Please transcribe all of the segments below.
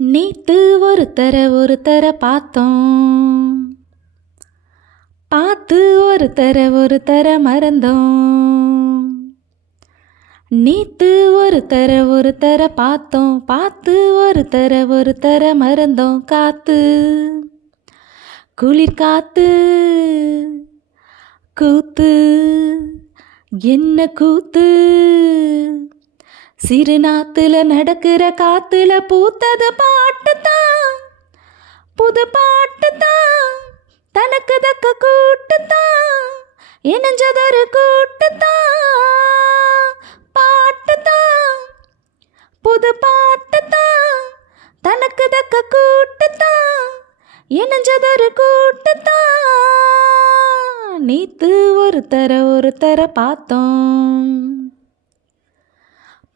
நேத்து ஒருத்தர பார்த்தோம், பார்த்து ஒருத்தர மறந்தோம். நேத்து ஒருத்தர பார்த்தோம், பார்த்து ஒருத்தர மறந்தோம். காத்து குளிர் காத்து கூத்து என்ன கூத்து, சிறு நாத்துல நடக்கிற காத்துல பூத்தது பாட்டுத்தான், புது பாட்டுத்தான், தனக்கு தக்க கூட்டுத்தான், இணைஞ்சதொரு கூட்டுத்தான். பாட்டுத்தான், புது பாட்டுத்தான், தனக்கு தக்க கூட்டுத்தான், இணைஞ்சதொரு கூட்டுத்தான். நேத்து ஒருத்தர பார்த்தோம்,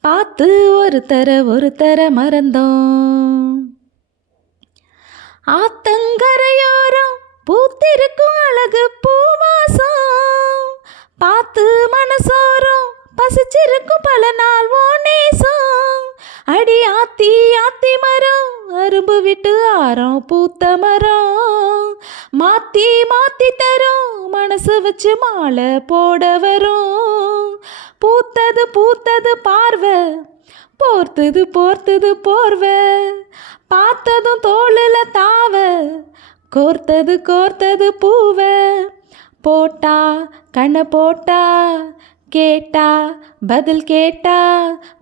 பார்த்து ஒருத்தர மறந்தோம். ஆத்தங்கரையோரம் பூத்திருக்கும் அழகு பூவாசம், பார்த்து மனசோரம் பசிச்சிருக்கும் பல நாள் ஓனேசம். அடி ஆத்தி ஆத்தி மரம் அரும்பு விட்டு ஆரம் பூத்த மரம், மாத்தி மாத்தி தரும் மனசு வச்சு மாலை போட வரும். பூத்தது பூத்தது பார்வை, போர்த்தது போர்த்தது போர்வை, பார்த்ததும் தோளுல தாவ, கோர்த்தது கோர்த்தது பூவ. போட்டா கண்ணை போட்டா, கேட்டா பதில் கேட்டா,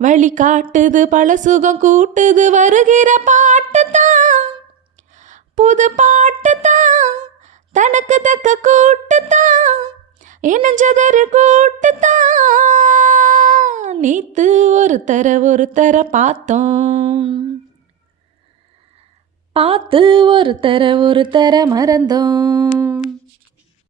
வழி காட்டுது பல சுகம் கூட்டுது. வருகிற பாட்டுத்தான், புது பாட்டுத்தான், தனக்கு தக்க கூட்டுத்தான், இணைஞ்சதொரு கூட்டுத்தான். நேத்து ஒருத்தர பார்த்தோம், பார்த்து ஒருத்தர மறந்தோம்.